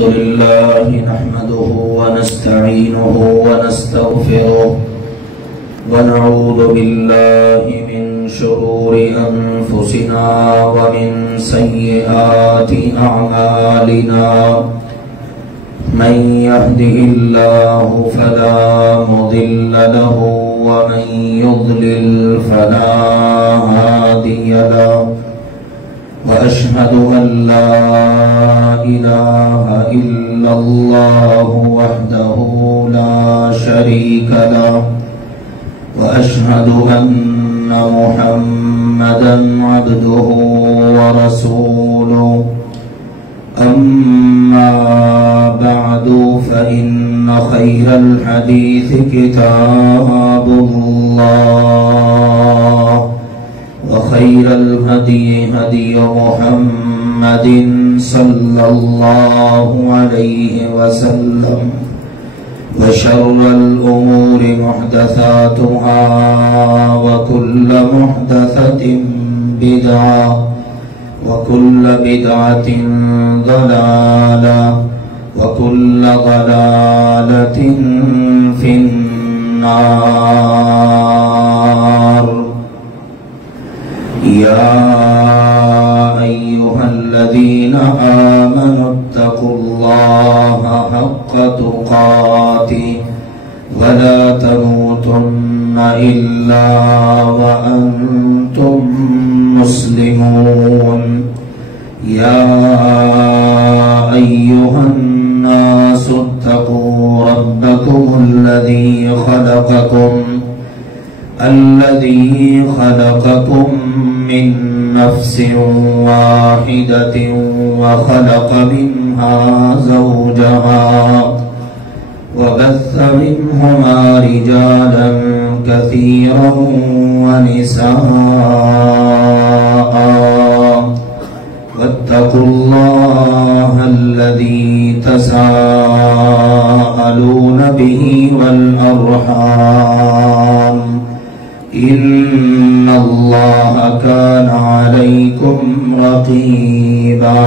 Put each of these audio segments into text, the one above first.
الحمد لله نحمده ونستعينه ونستغفره ونعوذ بالله من شرور أنفسنا ومن سيئات أعمالنا من يهده الله فلا مضل له ومن يضلل فلا هادي له وأشهد أن لا إله إلا الله وحده لا شريك له وأشهد أن محمدا عبده ورسوله أما بعد فإن خير الحديث كتاب الله وخير الهدي هدي محمد صلى الله عليه وسلم وشر الأمور محدثاتها وكل محدثة بدعة وكل بدعة ضلالة وكل ضلالة في النار. يا أيها الذين آمنوا اتقوا الله حق تقاته ولا تموتن إلا وأنتم مسلمون. يا أيها الناس اتقوا ربكم الذي خلقكم من نفس واحدة وخلق منها زوجها وبث منهما رجالا كثيرا ونساء واتقوا الله الذي تساءلون به والأرحام إن الله كان عليكم رقيبا.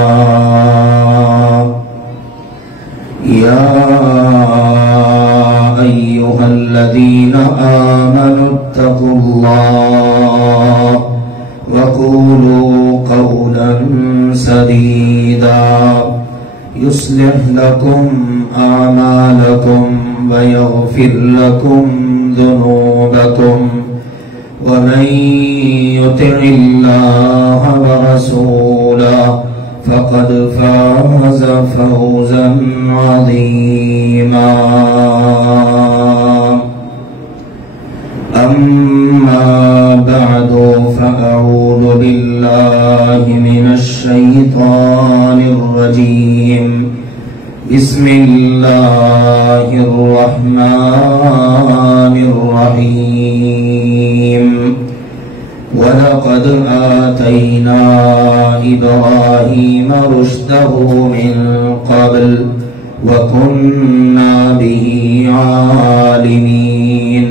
يا أيها الذين آمنوا اتقوا الله وقولوا قولا سديدا يصلح لكم أعمالكم ويغفر لكم ذنوبكم ومن يطع الله ورسوله فقد فاز فوزا عظيما. أما بعد فأعوذ بالله من الشيطان الرجيم. بسم الله الرحمن الرحيم. ولقد آتينا إبراهيم رشده من قبل وكنا به عالمين.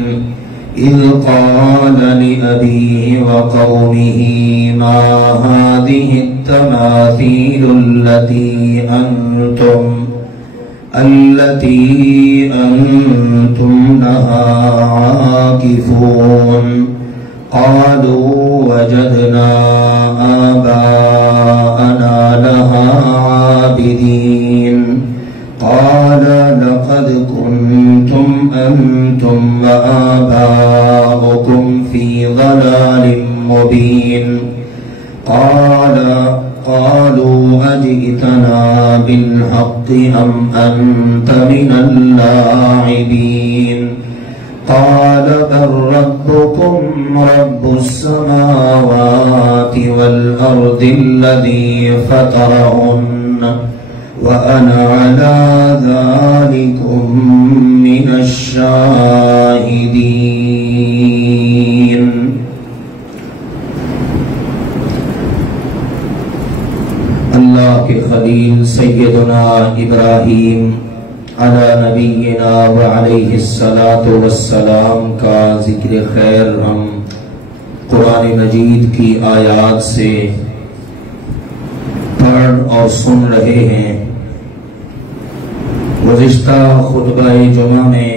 إذ قال لأبيه وقومه ما هذه التماثيل التي أنتم لها عاكفون. قالوا وجدنا آباءنا لها عابدين. قال لقد كنتم أنتم وآباؤكم في ضلال مبين. قالوا أجئتنا بالحق أم أنت من اللاعبين. قال بل ربكم رب السماوات والأرض الذي فطرهن وأنا على ذلكم من الشاهدين. اللہ کے خلیل سیدنا ابراہیم علی نبینا وعلیہ الصلاۃ والسلام کا ذکر خیر ہم قرآن مجید کی آیات سے پڑھ اور سن رہے ہیں. گزشتہ خطبہ جمعہ میں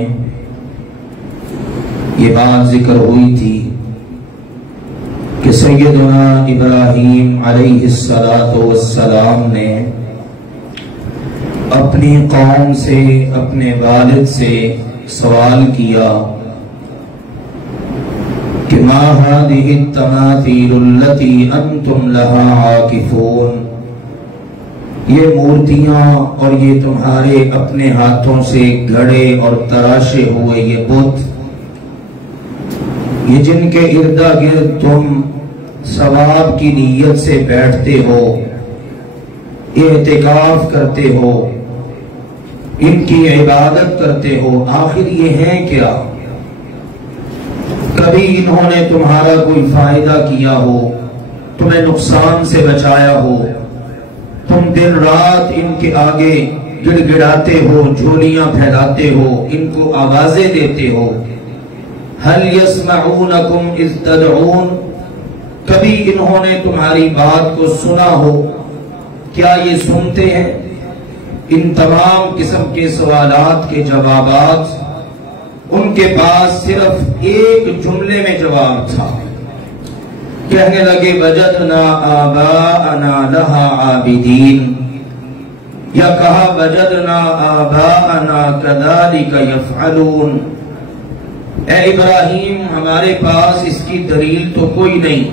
یہ بات ذکر ہوئی تھی کہ سیدنا ابراہیم علیہ السلام نے اپنی قوم سے، اپنے والد سے سوال کیا کہ ما هذه التماثيل التي انتم لها عاكفون، یہ مورتیاں اور یہ تمہارے اپنے ہاتھوں سے گھڑے اور تراشے ہوئے یہ بت، یہ جن کے ارد گرد تم ثواب کی نیت سے بیٹھتے ہو، اعتکاف کرتے ہو، ان کی عبادت کرتے ہو، آخر یہ ہیں کیا؟ کبھی انہوں نے تمہارا کوئی فائدہ کیا ہو، تمہیں نقصان سے بچایا ہو، تم دن رات ان کے آگے گڑ گڑاتے ہو، جھولیاں پھیلاتے ہو، ان کو آوازیں دیتے ہو؟ هل يسمعونكم اذ تدعون، کبھی انہوں نے تمہاری بات کو سنا ہو؟ کیا یہ سنتے ہیں؟ ان تمام قسم کے سوالات کے جوابات ان کے پاس صرف ایک جملے میں جواب تھا، کہنے لگے وجدنا آباءنا لها عابدین، یا کہا وجدنا آباءنا كذلك يفعلون، اے ابراہیم ہمارے پاس اس کی دلیل تو کوئی نہیں،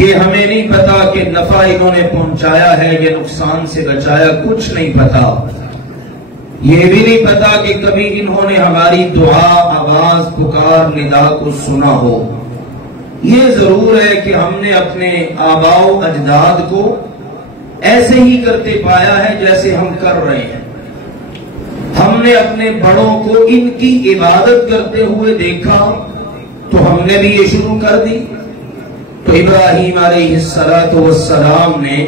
یہ ہمیں نہیں پتا کہ نفع انہوں نے پہنچایا ہے یا نقصان سے بچایا، کچھ نہیں پتا، یہ بھی نہیں پتا کہ کبھی انہوں نے ہماری دعا، آواز، پکار، ندا کو سنا ہو۔ یہ ضرور ہے کہ ہم نے اپنے آباء و اجداد کو ایسے ہی کرتے پایا ہے جیسے ہم کر رہے ہیں، ہم نے اپنے بڑوں کو ان کی عبادت کرتے ہوئے دیکھا تو ہم نے بھی یہ شروع کر دی۔ تو ابراہیم علیہ السلام نے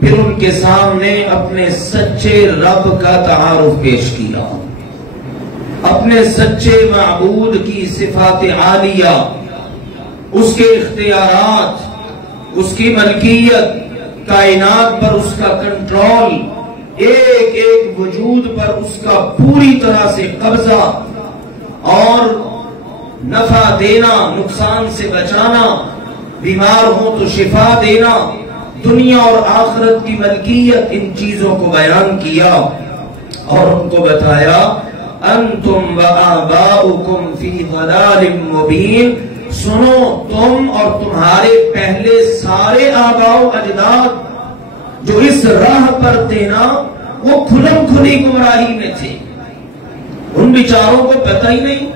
پھر ان کے سامنے اپنے سچے رب کا تعارف پیش کیا، اپنے سچے معبود کی صفات عالیہ، اس کے اختیارات، اس کی ملکیت، کائنات پر اس کا کنٹرول، ایک ایک وجود پر اس کا پوری طرح سے قبضہ، اور نفع دینا، نقصان سے بچانا، بیمار ہوں تو شفا دینا، دنیا اور آخرت کی ملکیت، ان چیزوں کو بیان کیا اور ان کو بتایا انتم وآباؤکم فی ضلال مبین، سنو تم اور تمہارے پہلے سارے آباء و اجداد جو اس راہ پر تھے نا، وہ کھلم کھلی گمراہی میں تھے، ان بیچاروں کو پتہ ہی نہیں،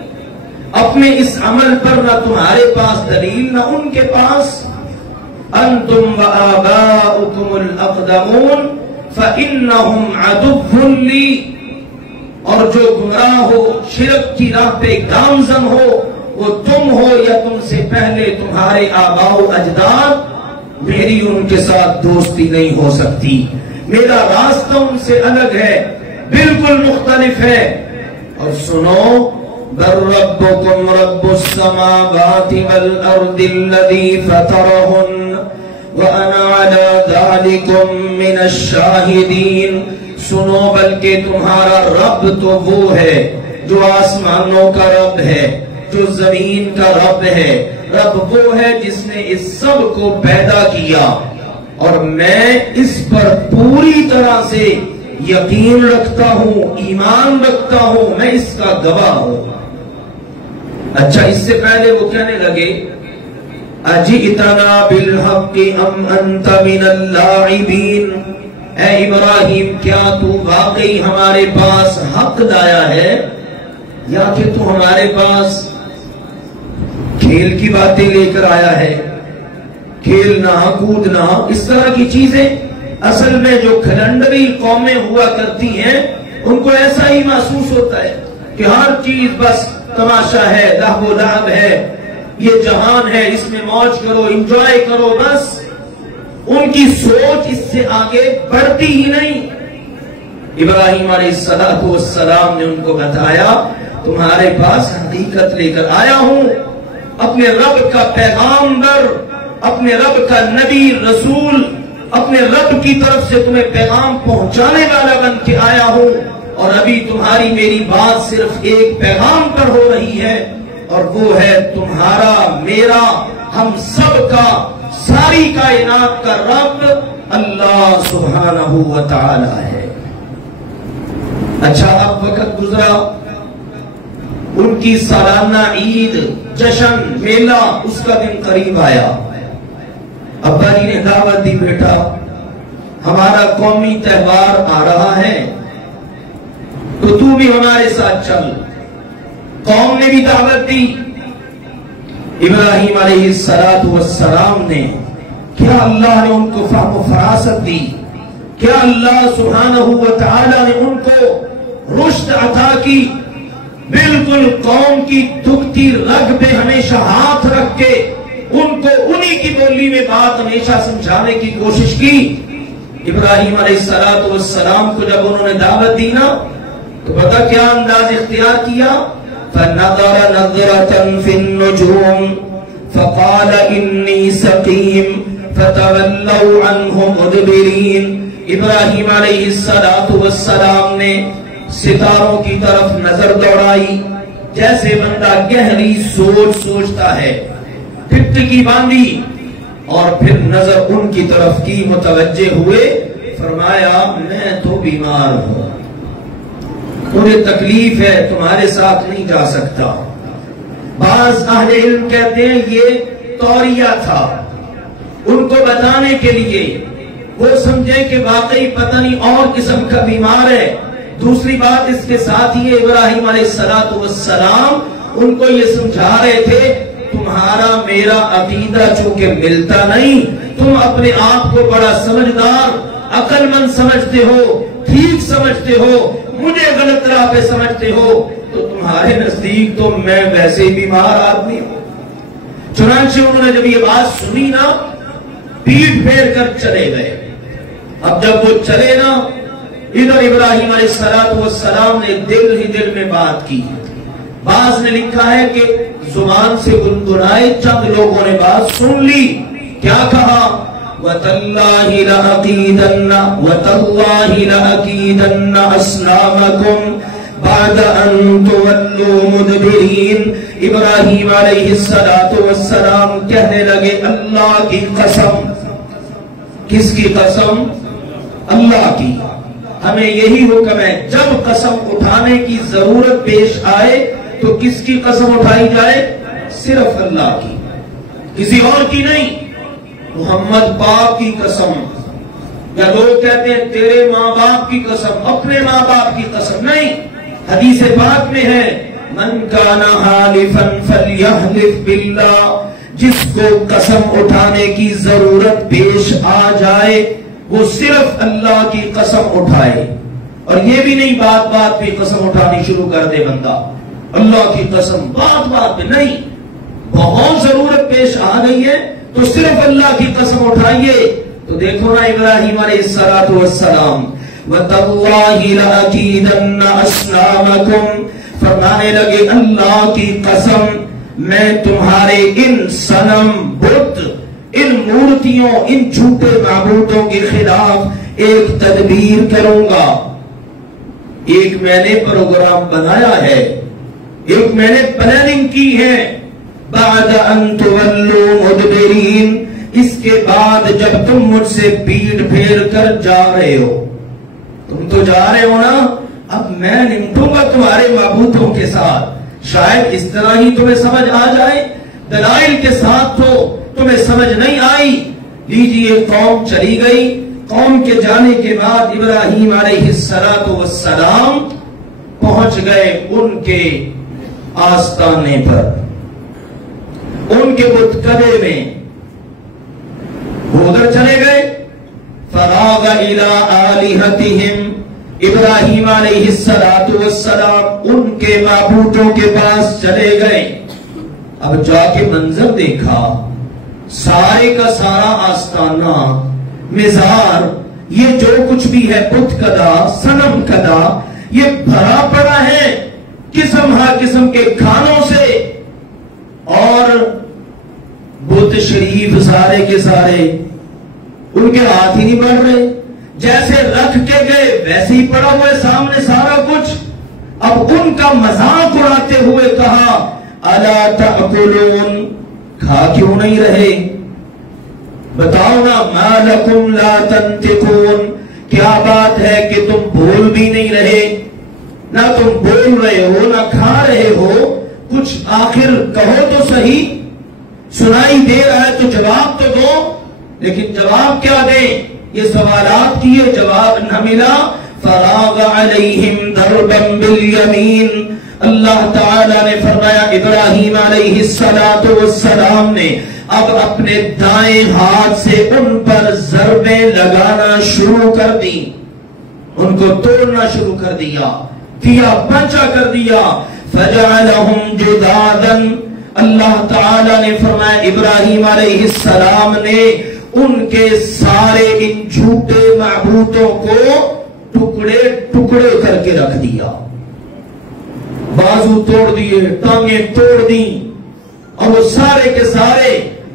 اپنے اس عمل پر نہ تمہارے پاس دلیل نہ ان کے پاس۔ انتم وآباؤکم الاقدمون فإنہم عدو لی، اور جو گمراہ ہو، شرک کی راہ پہ گامزن ہو، وہ تم ہو یا تم سے پہلے تمہارے آباء و اجداد، میری ان کے ساتھ دوستی نہیں ہو سکتی، میرا راستہ ان سے الگ ہے، بالکل مختلف ہے۔ اور سنو بل ربکم رب السماوات والارض الذی فطرہن وَأَنَا عَلَى ذَلِكُمْ مِنَ الشَّاهِدِينَ، سنو بلکہ تمہارا رب تو وہ ہے جو آسمانوں کا رب ہے، جو زمین کا رب ہے، رب وہ ہے جس نے اس سب کو پیدا کیا، اور میں اس پر پوری طرح سے یقین رکھتا ہوں، ایمان رکھتا ہوں، میں اس کا گواہ ہوں۔ اچھا، اس سے پہلے وہ کہنے لگے اجئتنا بالحق ام انت من اللاعبین، اے ابراہیم کیا تو واقعی ہمارے پاس حق لایا ہے یا کہ تو ہمارے پاس کھیل کی باتیں لے کر آیا ہے، کھیلنا، کودنا، اس طرح کی چیزیں۔ اصل میں جو کھلنڈری قومیں ہوا کرتی ہیں ان کو ایسا ہی محسوس ہوتا ہے کہ ہر چیز بس تماشا ہے، لہو و لعب ہے، یہ جہان ہے، اس میں موج کرو، انجوائے کرو، بس ان کی سوچ اس سے آگے بڑھتی ہی نہیں۔ ابراہیم علیہ السلام نے ان کو بتایا تمہارے پاس حقیقت لے کر آیا ہوں، اپنے رب کا پیغامبر، اپنے رب کا نبی، رسول، اپنے رب کی طرف سے تمہیں پیغام پہنچانے والا بن کے آیا ہوں، اور ابھی تمہاری میری بات صرف ایک پیغام پر ہو رہی ہے، اور وہ ہے تمہارا میرا ہم سب کا ساری کائنات کا رب اللہ سبحانہ و تعالی ہے۔ اچھا، اب وقت گزرا، ان کی سالانہ عید، جشن، میلہ، اس کا دن قریب آیا۔ ابا جی نے دعوت دی، بیٹا ہمارا قومی تہوار آ رہا ہے تو بھی ہمارے ساتھ چل۔ قوم نے بھی دعوت دی۔ ابراہیم علیہ السلام نے، کیا اللہ نے ان کو فہم و فراست دی، کیا اللہ سبحانہ و تعالی نے ان کو رشد عطا کی، بالکل قوم کی دکھتی رگ پہ ہمیشہ ہاتھ رکھ کے ان کو انہی کی بولی میں بات ہمیشہ سمجھانے کی کوشش کی۔ ابراہیم علیہ السلام کو جب انہوں نے دعوت دی نا، تو پتہ کیا انداز اختیار کیا؟ فَنَظَرَ نَظْرَةً فِي النُّجُومِ فَقَالَ إِنِّي سَقِيمٌ فَتَوَلَّوْا عَنْهُ مُدْبِرِينَ۔ ابراہیم علیہ السلام نے ستاروں کی طرف نظر دوڑائی، جیسے بندہ گہری سوچ سوچتا ہے، ٹھٹکی باندھی، اور پھر نظر ان کی طرف کی، متوجہ ہوئے، فرمایا میں تو بیمار ہوں، مجھے تکلیف ہے، تمہارے ساتھ نہیں جا سکتا۔ بعض اہل علم کہتے ہیں یہ توریہ تھا، ان کو بتانے کے لیے، وہ سمجھے کہ واقعی پتہ نہیں اور قسم کا بیمار ہے۔ دوسری بات اس کے ساتھ ہی ابراہیم علیہ السلام ان کو یہ سمجھا رہے تھے، تمہارا میرا عقیدہ چونکہ ملتا نہیں، تم اپنے آپ کو بڑا سمجھدار، عقل مند سمجھتے ہو، ٹھیک سمجھتے ہو، مجھے غلط راہ پہ سمجھتے ہو، تو تمہارے نزدیک تو میں ویسے ہی بیمار آدمی ہوں۔ چنانچہ انہوں نے جب یہ بات سنی نا، پیٹ پھیر کر چلے گئے۔ اب جب وہ چلے نا، ادھر ابراہیم علیہ السلام نے دل ہی دل میں بات کی۔ بعض نے لکھا ہے کہ زبان سے گنگنائے، چند لوگوں نے بات سن لی، کیا کہا؟ وَتَاللَّهِ لَأَكِيدَنَّ أَصْنَامَكُمْ بَعْدَ أَن تُوَلُّوا مُدْبِرِينَ۔ ابراہیم علیہ السلام کہنے لگے، اللہ کی قسم۔ کس کی قسم؟ اللہ کی۔ ہمیں یہی حکم ہے، جب قسم اٹھانے کی ضرورت پیش آئے تو کس کی قسم اٹھائی جائے؟ صرف اللہ کی، کسی اور کی نہیں۔ محمد پاک کی قسم، یا لوگ کہتے ہیں تیرے ماں باپ کی قسم، اپنے ماں باپ کی قسم نہیں۔ حدیث پاک میں ہے، من کان حالفا فلیحلف باللہ، جس کو قسم اٹھانے کی ضرورت پیش آ جائے وہ صرف اللہ کی قسم اٹھائے، اور یہ بھی نہیں بات بات پہ قسم اٹھانی شروع کر دے بندہ، اللہ کی قسم بات بات پہ نہیں، بہت ضرورت پیش آ گئی ہے تو صرف اللہ کی قسم اٹھائیے۔ تو دیکھو نا ابراہیم علیہ السلام، وَتَاللَّهِ لَأَكِيدَنَّ أَصْنَامَكُمْ، فرمانے لگے اللہ کی قسم میں تمہارے ان صنم، بت، ان مورتیوں، ان جھوٹے معبودوں کے خلاف ایک تدبیر کروں گا۔ ایک میں نے پروگرام بنایا ہے، ایک میں نے پلاننگ کی ہے۔ بعد ان تولوا مدبرین، اس کے بعد جب تم مجھ سے پیٹ پھیر کر جا رہے ہو، تم تو جا رہے ہو نا، اب میں نمٹوں گا تمہارے معبودوں کے ساتھ۔ شاید اس طرح ہی تمہیں سمجھ آ جائے، دلائل کے ساتھ تو تمہیں سمجھ نہیں آئی۔ لیجئے قوم چلی گئی۔ قوم کے جانے کے بعد ابراہیم علیہ السلام پہنچ گئے ان کے آستانے پر، ان کے بتکدے میں، وہ ادھر چلے گئے۔ فراغ الی آلہتہم، ابراہیم علیہ السلام ان کے معبودوں کے پاس چلے گئے۔ اب جا کے منظر دیکھا، سارے کا سارا آستانہ، مزار، یہ جو کچھ بھی ہے، بت کدا، صنم کدا، یہ بھرا پڑا ہے قسم ہر قسم کے کھانوں سے، اور بت شریف سارے کے سارے ان کے ہاتھ ہی نہیں بڑھ رہے، جیسے رکھ کے گئے ویسے ہی پڑا ہوا ہے سامنے سارا کچھ۔ اب ان کا مذاق اڑاتے ہوئے کہا الا تاکلون، کھا کیوں نہیں رہے؟ بتاؤ نا، ما لکم لا تنطقون، کیا بات ہے کہ تم بول بھی نہیں رہے؟ نہ تم بول رہے ہو نہ کھا رہے ہو، کچھ آخر کہو تو صحیح، سنائی دے رہا ہے تو جواب تو دو۔ لیکن جواب کیا دیں؟ یہ سوالات کیے، جواب نہ ملا۔ فراغ علیہم ضربا بالیمین، اللہ تعالی نے فرمایا ابراہیم علیہ السلام نے اب اپنے دائیں ہاتھ سے ان پر ضربیں لگانا شروع کر دی، ان کو توڑنا شروع کر دیا، پنچا کر دیا۔ فجعلہم جذاذا، اللہ تعالی نے فرمایا ابراہیم علیہ السلام نے ان کے سارے ان جھوٹے معبودوں کو ٹکڑے ٹکڑے کر کے رکھ دیا، بازو توڑ دیے، ٹانگیں توڑ دی، اور وہ سارے کے سارے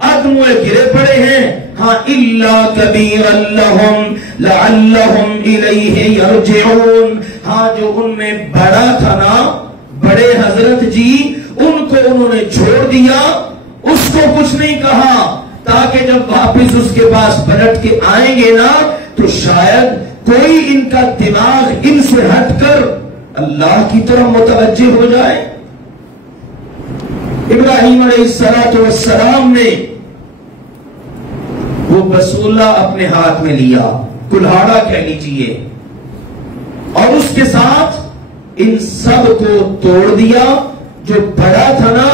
ادموے گرے پڑے ہیں۔ ہاں الا کبیرا لہم لعلہم الیہ یرجعون، ہاں جو ان میں بڑا تھا نا، بڑے حضرت جی، ان کو انہوں نے چھوڑ دیا، اس کو کچھ نہیں کہا، تاکہ جب واپس اس کے پاس پلٹ کے آئیں گے نا تو شاید کوئی ان کا دماغ ان سے ہٹ کر اللہ کی طرف متوجہ ہو جائے۔ ابراہیم علیہ السلام نے وہ بسولہ اپنے ہاتھ میں لیا، کلہاڑا کہہ لیجیے، اور اس کے ساتھ ان سب کو توڑ دیا۔ جو بڑا تھا نا،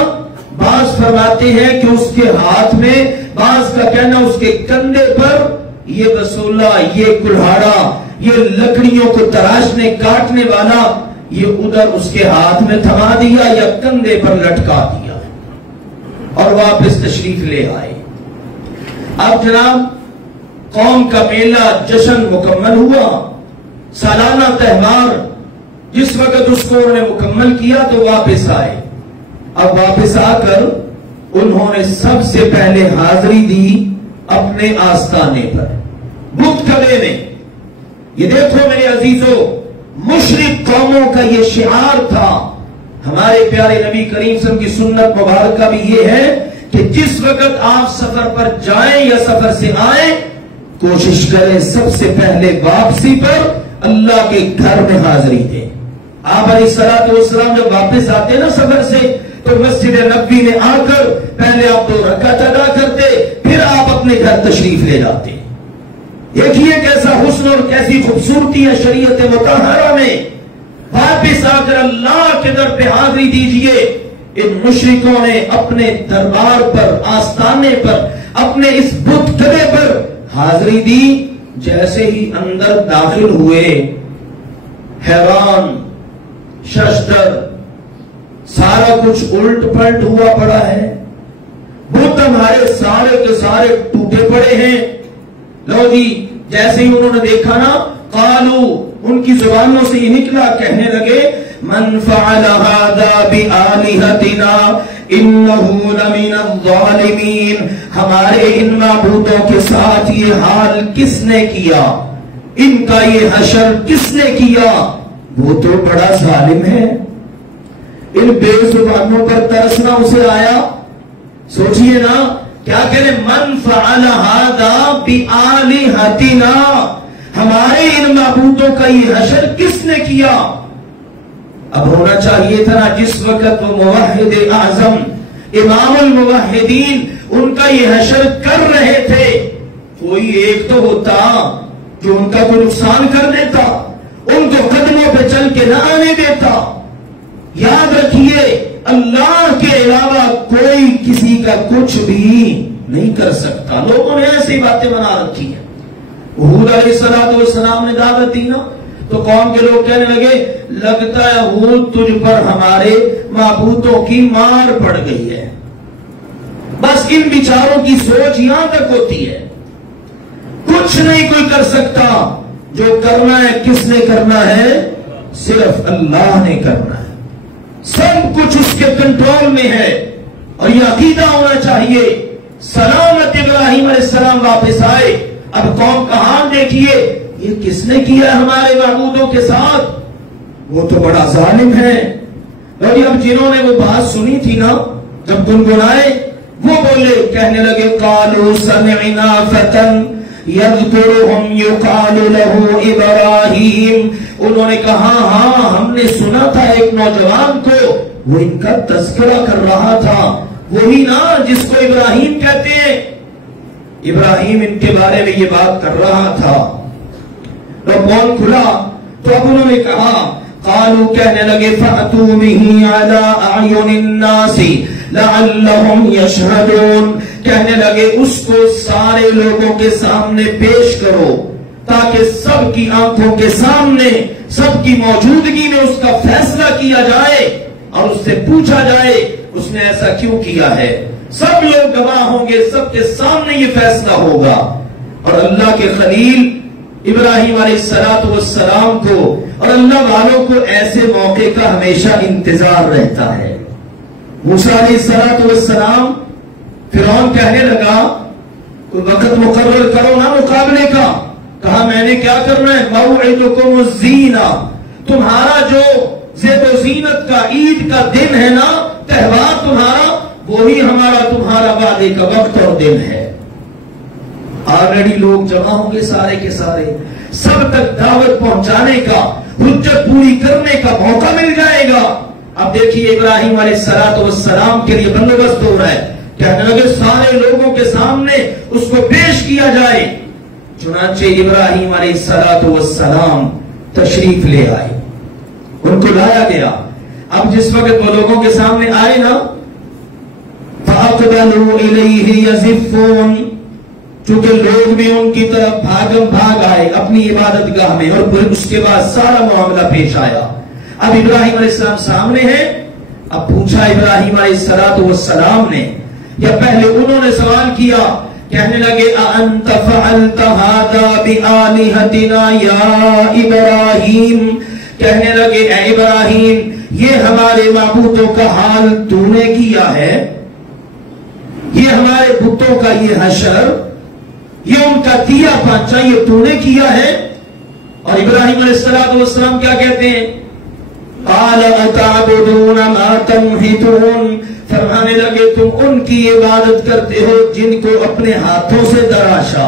بعض فرماتے ہیں کہ اس کے ہاتھ میں، بعض کا کہنا اس کے کندھے پر یہ بسولہ، یہ کلہاڑا، یہ لکڑیوں کو تراشنے کاٹنے والا، یہ ادھر اس کے ہاتھ میں تھما دیا یا کندھے پر لٹکا دیا، اور واپس تشریف لے آئے۔ اب جناب قوم کا میلہ جشن مکمل ہوا، سالانہ تہوار، جس وقت اس کو انہوں نے مکمل کیا تو واپس آئے۔ اب واپس آ کر انہوں نے سب سے پہلے حاضری دی اپنے آستانے پر، بت کدے میں۔ یہ دیکھو میرے عزیزو، مشرک قوموں کا یہ شعار تھا۔ ہمارے پیارے نبی کریم صلی اللہ علیہ وسلم کی سنت مبارکہ بھی یہ ہے کہ جس وقت آپ سفر پر جائیں یا سفر سے آئیں، کوشش کریں سب سے پہلے واپسی پر اللہ کے گھر میں حاضری دیں۔ آپ علیہ السلام جب واپس آتے نا سفر سے تو مسجد نبوی میں آ کر پہلے آپ 2 رکعت ادا کرتے، پھر آپ اپنے گھر تشریف لے جاتے۔ دیکھیے کیسا حسن اور کیسی خوبصورتی ہے شریعت مطہرہ میں۔ واپس آ کر اللہ کے در پہ حاضری دیجئے۔ ان مشرکوں نے اپنے دربار پر، آستانے پر، اپنے اس بت کدے پر حاضری دی۔ جیسے ہی اندر داخل ہوئے، حیران، ششدر، سارا کچھ الٹ پلٹ ہوا پڑا ہے، بت ہمارے سارے کے سارے ٹوٹے پڑے ہیں۔ لو جی، جیسے ہی انہوں نے دیکھا نا، قالو، ان کی زبانوں سے یہ نکلا، کہنے لگے من فعل هذا بآلهتنا انه لمن الظالمین، ہمارے ان معبودوں کے ساتھ یہ حال کس نے کیا، ان کا یہ حشر کس نے کیا، وہ تو بڑا ظالم ہے۔ ان بے زبانوں پر ترسنا اسے آیا۔ سوچئے نا کیا کہنے، من فعل هذا بآلهتنا، ہمارے ان معبودوں کا یہ حشر کس نے کیا۔ اب ہونا چاہیے تھا نا جس وقت وہ موحد اعظم امام الموحدین ان کا یہ حشر کر رہے تھے، کوئی ایک تو ہوتا جو ان کا کوئی نقصان کر دیتا، ان کو قدموں پہ چل کے نہ آنے دیتا۔ یاد رکھیے اللہ کے علاوہ کوئی کسی کا کچھ بھی نہیں کر سکتا۔ لوگوں نے ایسی باتیں بنا رکھی ہیں۔ ہود علیہ السلام نے دعوت دی نا تو قوم کے لوگ کہنے لگے لگتا ہے ہود تجھ پر ہمارے معبودوں کی مار پڑ گئی ہے۔ بس ان بیچاروں کی سوچ یہاں تک ہوتی ہے، کچھ نہیں کوئی کر سکتا، جو کرنا ہے کس نے کرنا ہے، صرف اللہ نے کرنا ہے، سب کچھ اس کے کنٹرول میں ہے۔ اور یہ عقیدہ ہونا چاہیے۔ سلامت ابراہیم علیہ السلام واپس آئے، اب قوم کا حال دیکھیے، یہ کس نے کیا ہمارے معبودوں کے ساتھ، وہ تو بڑا ظالم ہے۔ اور اب جنہوں نے وہ بات سنی تھی نا، جب گنگنائے وہ بولے، کہنے لگے قالوا سمعنا فتى یذکرہم یقال لہ ابراہیم، انہوں نے کہا ہاں ہم نے سنا تھا ایک نوجوان کو، وہ ان کا تذکرہ کر رہا تھا، وہی نا جس کو ابراہیم کہتے ہیں، ابراہیم ان کے بارے میں یہ بات کر رہا تھا۔ تو کون کھلا؟ تو اب انہوں نے کہا، قالوا کہنے لگے فأتوا بہ علی اعین الناس لعلہم یشہدون، کہنے لگے اس کو سارے لوگوں کے سامنے پیش کرو تاکہ سب کی آنکھوں کے سامنے، سب کی موجودگی میں اس کا فیصلہ کیا جائے اور اس سے پوچھا جائے اس نے ایسا کیوں کیا ہے، سب لوگ گواہ ہوں گے، سب کے سامنے یہ فیصلہ ہوگا۔ اور اللہ کے خلیل ابراہیم علیہ السلام کو اور اللہ والوں کو ایسے موقع کا ہمیشہ انتظار رہتا ہے۔ موسیٰ علیہ السلام، فرعون کہنے لگا کوئی وقت مقرر کرو نا مقابلے کا، کہا میں نے کیا کرنا ہے، موعدکم الزینہ، تمہارا جو زیب و زینت کا عید کا دن ہے نا، تہوار تمہارا، وہی ہمارا تمہارا وعدے کا وقت اور دن ہے۔ آلریڈی لوگ جمع ہوں گے سارے کے سارے، سب تک دعوت پہنچانے کا، حجت پوری کرنے کا موقع مل جائے گا۔ اب دیکھیے ابراہیم علیہ السلام کے لیے بندوبست ہو رہا ہے، کہنے لگے سارے لوگوں کے سامنے اس کو پیش کیا جائے۔ چنانچہ ابراہیم علیہ السلام تشریف لے آئے، ان کو لایا گیا۔ اب جس وقت وہ لوگوں کے سامنے آئے نا، فَأَقْبَلُوا إِلَيْهِ يَزِفُّونَ، چونکہ لوگ بھی ان کی طرف بھاگ آئے اپنی عبادت گاہ میں، اور پھر اس کے بعد سارا معاملہ پیش آیا۔ اب ابراہیم علیہ السلام سامنے ہیں، اب پوچھا ابراہیم علیہ السلام نے، یا پہلے انہوں نے سوال کیا، کہنے لگے اَأَنْتَ فَعَلْتَ هَذَا بِآلِهَتِنَا يَا ابراہیم، کہنے لگے اے ابراہیم یہ ہمارے معبودوں کا حال تو نے کیا ہے، یہ ہمارے بتوں کا یہ حشر، یہ ان کا دیا پانچا، یہ تو نے کیا ہے۔ اور ابراہیم علیہ السلام کیا کہتے ہیں، قال اتعبدون ما تنحتون، فرمانے لگے تم ان کی عبادت کرتے ہو جن کو اپنے ہاتھوں سے تراشا،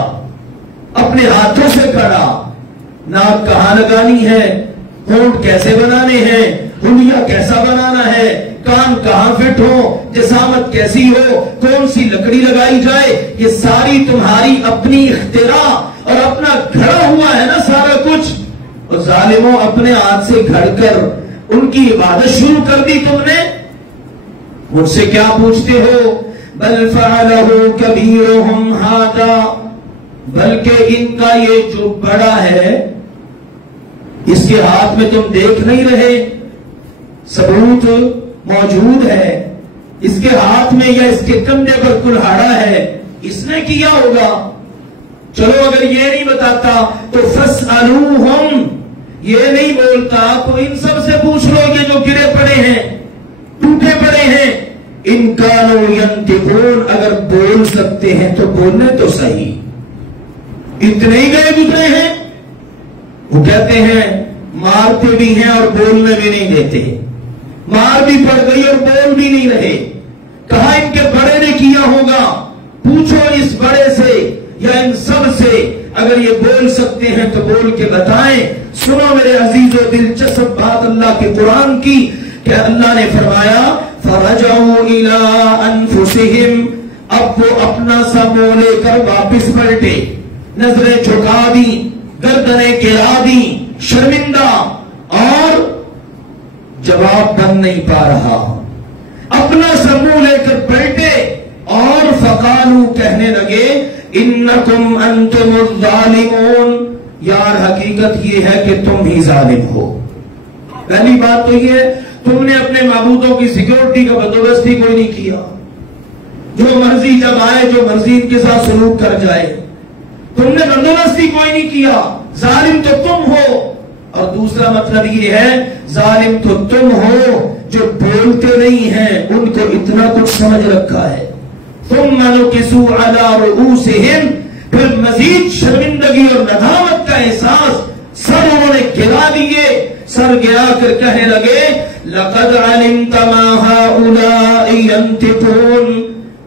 اپنے ہاتھوں سے کڑا، ناک کہاں لگانی ہے، ہونٹ کیسے بنانے ہیں، ہنیا کیسا بنانا ہے، کان کہاں فٹ ہو، جسامت کیسی ہو، کون سی لکڑی لگائی جائے، یہ ساری تمہاری اپنی اختراع اور اپنا گھڑا ہوا ہے نا سارا کچھ، اور ظالموں اپنے ہاتھ سے گھڑ کر ان کی عبادت شروع کر دی تم نے، مجھ سے کیا پوچھتے ہو، بل فعلہ کبیرہم ھذا، بلکہ ان کا یہ جو بڑا ہے اس کے ہاتھ میں تم دیکھ نہیں رہے، ثبوت موجود ہے، اس کے ہاتھ میں یا اس کے کندھے پر کلہاڑا ہے، اس نے کیا ہوگا۔ چلو اگر یہ نہیں بتاتا تو فَاسْأَلُوهُمْ، یہ نہیں بولتا تو ان سب سے پوچھ لو، یہ جو گرے پڑے ہیں، ٹوٹے پڑے ہیں، ان کانوا ینطقون، اگر بول سکتے ہیں تو بولنے تو صحیح، اتنے ہی گئے گزرے ہیں۔ وہ کہتے ہیں مارتے بھی ہیں اور بولنے بھی نہیں دیتے، مار بھی پڑ گئی اور بول بھی نہیں رہے، کہا ان کے بڑے نے کیا ہوگا، پوچھو اس بڑے سے یا ان سب سے، اگر یہ بول سکتے ہیں تو بول کے بتائیں۔ سنو میرے عزیز و دلچسپ بات اللہ کے قرآن کی، کہ اللہ نے فرمایا فَرَجَعُوا إِلَىٰ أَنفُسِهِمْ، اب وہ اپنا سا منہ لے کر واپس پلٹے، نظریں جھکا دی، گردنیں گرا دی، شرمندہ، اور جواب بن نہیں پا رہا، اپنا سا منہ لے کر پلٹے، اور فقالوا، کہنے لگے انکم انتم الظالمون، یار حقیقت یہ ہے کہ تم ہی ظالم ہو۔ پہلی بات تو یہ ہے تم نے اپنے معبودوں کی سیکیورٹی کا بندوبست ہی کوئی نہیں کیا، جو مرضی جب آئے جو مرضی ان کے ساتھ سلوک کر جائے، تم نے بندوبست ہی کوئی نہیں کیا، ظالم تو تم ہو۔ اور دوسرا مطلب یہ ہے ظالم تو تم ہو جو بولتے نہیں ہیں، ان کو اتنا کچھ سمجھ رکھا ہے۔ ثم نکسوا علی رؤوسہم، پھر مزید شرمندگی اور ندامت کا احساس سر انہوں نے گرا دیے، سر گرا کر کہنے لگے لقد علمت ما هؤلاء ينطقون،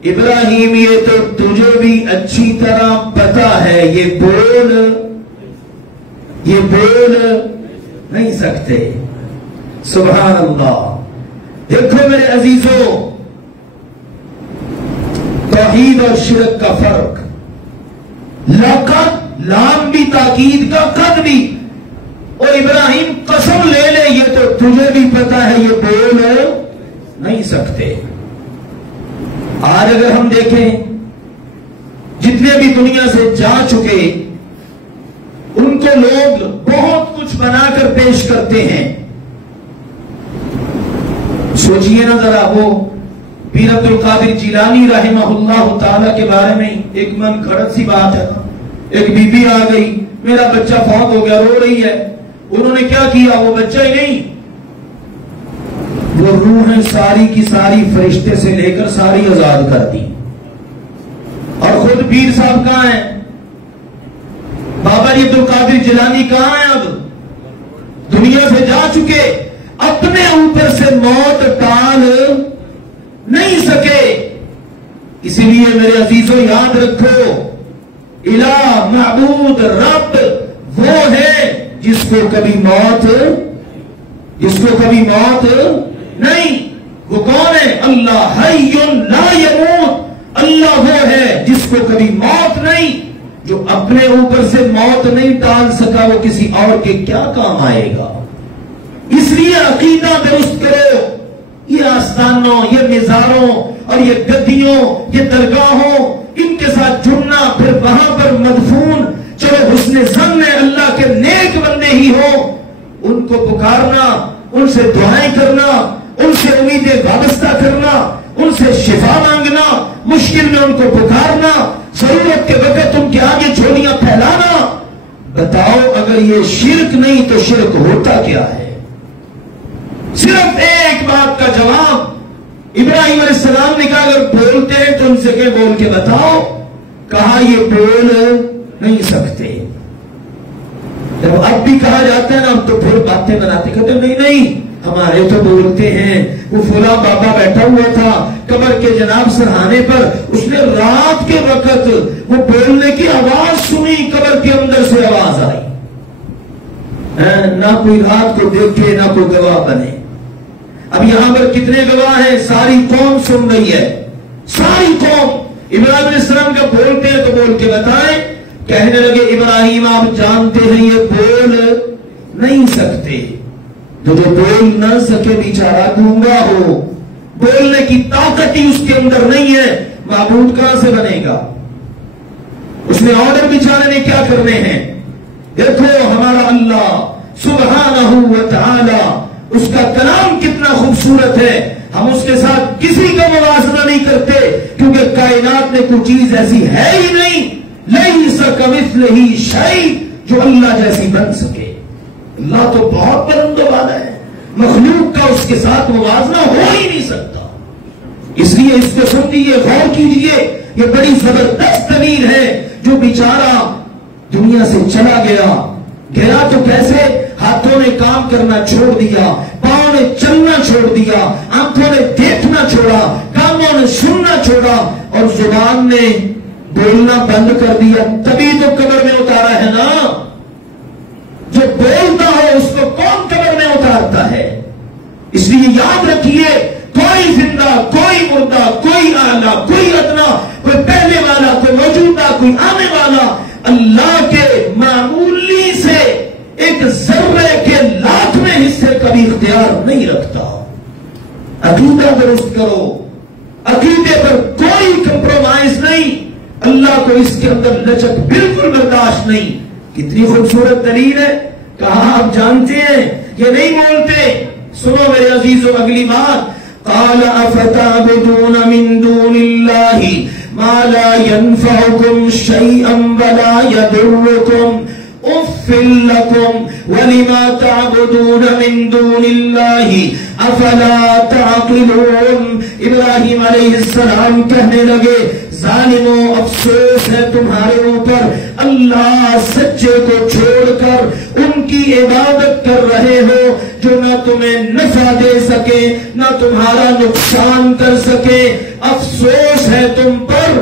ابراہیم یہ تو تجھے بھی اچھی طرح پتا ہے یہ بول نہیں سکتے۔ سبحان اللہ۔ دیکھو میرے عزیزوں، توحید اور شرک کا فرق، لقد لام بھی تاکید کا، قد بھی، اور ابراہیم قسم لے لے یہ تو تجھے بھی پتا ہے یہ بول نہیں سکتے۔ آج اگر ہم دیکھیں جتنے بھی دنیا سے جا چکے ان کو لوگ بہت کچھ بنا کر پیش کرتے ہیں۔ سوچئے نا ذرا، وہ پیر عبد القادر جیلانی رحمہ اللہ تعالی کے بارے میں ایک من گھڑت سی بات ہے۔ ایک بی بی آ گئی، میرا بچہ فوت ہو گیا، رو رہی ہے۔ انہوں نے کیا کیا؟ وہ بچہ ہی نہیں، وہ روحیں ساری کی ساری فرشتے سے لے کر ساری آزاد کر دی۔ اور خود پیر صاحب کہاں ہیں؟ بابا عبد القادر جیلانی کہاں ہیں؟ اب دنیا سے جا چکے، اپنے اوپر سے موت ٹال نہیں سکے۔ اسی لیے میرے عزیزوں یاد رکھو، الہ معبود رب وہ ہے جس کو کبھی موت نہیں۔ وہ کون ہے؟ اللہ حی لا یموت، اللہ وہ ہے جس کو کبھی موت نہیں۔ جو اپنے اوپر سے موت نہیں ٹال سکا وہ کسی اور کے کیا کام آئے گا؟ اس لیے عقیدہ درست کرو۔ یہ آستانوں، یہ مزاروں اور یہ گدیوں، یہ درگاہوں، ان کے ساتھ جڑنا، پھر وہاں پر مدفون، چلو حسن ظن میں اللہ کے نیک بندے ہی ہوں، ان کو پکارنا، ان سے دعائیں کرنا، ان سے امیدیں وابستہ کرنا، ان سے شفا مانگنا، مشکل میں ان کو پکارنا، ضرورت کے وقت ان کے آگے جھولیاں پھیلانا۔ بتاؤ اگر یہ شرک نہیں تو شرک ہوتا کیا ہے؟ صرف ایک بات کا جواب ابراہیم علیہ السلام نے کہا اگر بولتے ہیں تو ان سے کہ بول کے بتاؤ، کہا یہ بول نہیں سکتے۔ جب اب بھی کہا جاتا ہے نا تو پھر باتیں بناتے، کہتے نہیں ہمارے تو بولتے ہیں، وہ فلاں بابا بیٹھا ہوا تھا قبر کے جناب سرہانے پر، اس نے رات کے وقت وہ بولنے کی آواز سنی، قبر کے اندر سے آواز آئی۔ نہ کوئی رات کو دیکھے نہ کوئی گواہ بنے۔ اب یہاں پر کتنے گواہ ہیں؟ ساری قوم سن رہی ہے، ساری قوم۔ ابراہیم علیہ السلام کا بولتے ہیں تو بول کے بتائیں۔ کہنے لگے ابراہیم آپ جانتے ہیں یہ بول نہیں سکتے، جو بول نہ سکے بیچارہ گونگا ہو، بولنے کی طاقت ہی اس کے اندر نہیں ہے، معبود کہاں سے بنے گا؟ اس نے آرڈر بیچارے نے کیا کرنے ہیں؟ دیکھو ہمارا اللہ سبحانہ و تعالی، اس کا کلام کتنا خوبصورت ہے، ہم اس کے ساتھ کسی کا موازنہ نہیں کرتے، کیونکہ کائنات میں کوئی چیز ایسی ہے ہی نہیں، لیس کمثلہ شیء، جو اللہ جیسی بن سکے۔ اللہ تو بہت بلند و بالا ہے، مخلوق کا اس کے ساتھ موازنہ ہو ہی نہیں سکتا۔ اس لیے اس کو سمجھیے، غور کیجئے، یہ بڑی زبردست دلیل ہے۔ جو بیچارہ دنیا سے چلا گیا تو کیسے؟ ہاتھوں نے کام کرنا چھوڑ دیا، پاؤں نے چلنا چھوڑ دیا، آنکھوں نے دیکھنا چھوڑا، کانوں نے سننا چھوڑا، اور زبان نے بولنا بند کر دیا، تبھی تو قبر میں اتارا ہے نا۔ جو بولتا ہے اس کو کون قبر میں اتارتا ہے؟ اس لیے یاد رکھیے، کوئی زندہ، کوئی مردہ، کوئی اعلیٰ، کوئی ادنا، کوئی پہلے والا، کوئی موجودہ، کوئی آنے والا، اللہ کے معمولی سے ایک ذرے کے لاکھویں حصے کا بھی اختیار نہیں رکھتا۔ عقیدہ درست کرو، عقیدے پر کوئی کمپرومائز نہیں، اللہ کو اس کے اندر لچک بالکل برداشت نہیں۔ کتنی خوبصورت دلیل ہے۔ کہا آپ جانتے ہیں یہ نہیں بولتے، سنو میرے عزیزوں اگلی بات، قال افتعبدون من دون اللہ ما لا ينفعكم شيئا ولا يضركم اف لكم وَلِمَا تَعْبُدُونَ مِن دُونِ اللَّهِ أَفَلَا تَعْقِلُونَ۔ ابراہیم علیہ السلام کہنے لگے ظالمو افسوس ہے تمہارے اوپر، اللہ سچے کو چھوڑ کر ان کی عبادت کر رہے ہو جو نہ تمہیں نفع دے سکے نہ تمہارا نقصان کر سکے۔ افسوس ہے تم پر،